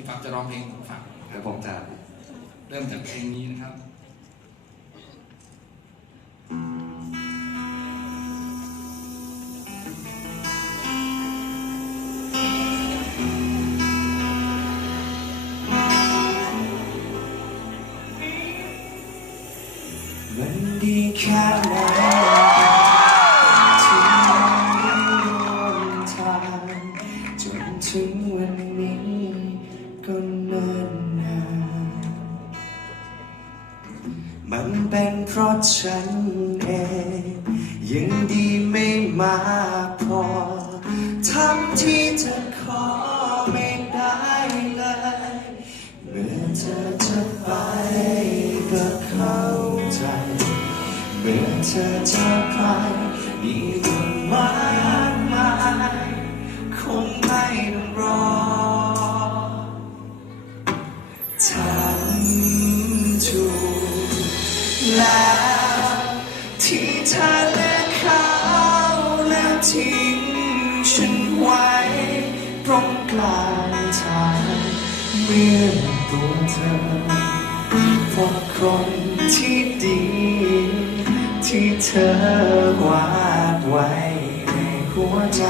พี่ฟักจะร้องเพลงให้ผมฟังเดี๋ยวผมจะเริ่มจากเพลงนี้นะครับมันดีแค่ไหนที่ยังร่วมทางจนถึงวันนี้ ก็เนิ่นนานมันเป็นเพราะฉันเองยังดีไม่มากพอทำที่เธอขอไม่ได้เลย เมื่อเธอจะไปก็เข้าใจ เมื่อเธอจะไป ถูกแล้วที่เธอเลือกเขาแล้วทิ้งฉันไว้ตรงกลางทางเมื่อตัวเธอพบคนที่ดี ที่เธอวาดไว้ในหัวใจ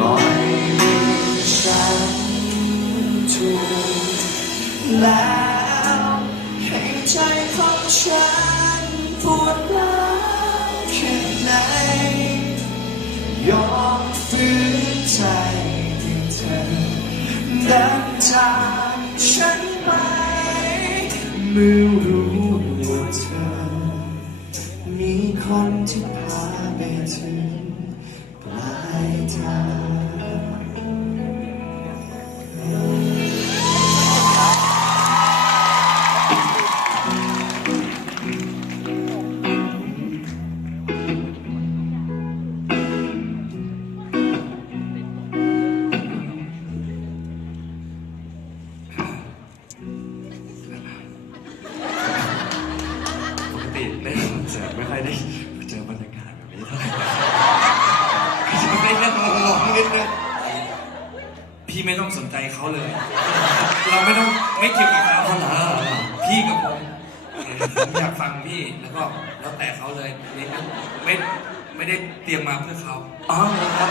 ลอยมือฉันถูกแล้ว ใจของฉันปวดร้าวแค่ไหน ยอมฝืนใจที่เธอเดินจากฉันไปเมื่อรู้ว่าเธอ มีคนที่พาไปถึงปลายทาง อนเสิร์ตไม่ค่อยได้เจอบรรยากาศแบบนี้เท่าไหร่จะไม่ได้งงๆนิดนึงพี่ไม่ต้องสนใจเขาเลย เราไม่ต้องไม่เกี่ยวกับเขาอ๋อเหรอพี่กับผมผมอยากฟังพี่แล้วก็แล้วแต่เขาเลยนี่ไม่ไม่ได้เตรียมมาเพื่อเขาอ๋อครับ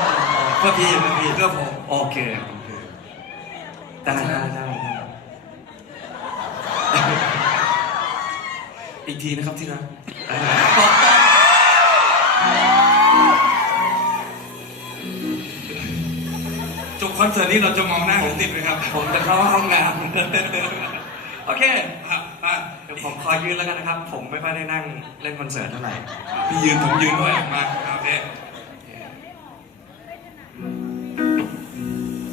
เพื่อพี่เพื่อพี่เพื่อผมโอเคโอเคได้ได้ได้ได้ อีกทีนะครับที่รักจบคอนเสิร์ตนี้เราจะมองหน้าผมติดไหมครับ ผมจะเข้าห้องน้ำโอเคอะอะเดี๋ยวผมขอยืนแล้วกันนะครับ ผมไม่ค่อยได้นั่งเล่นคอนเสิร์ตเท่าไหร่พี่ยืนผมยืนด้วยมาโอเค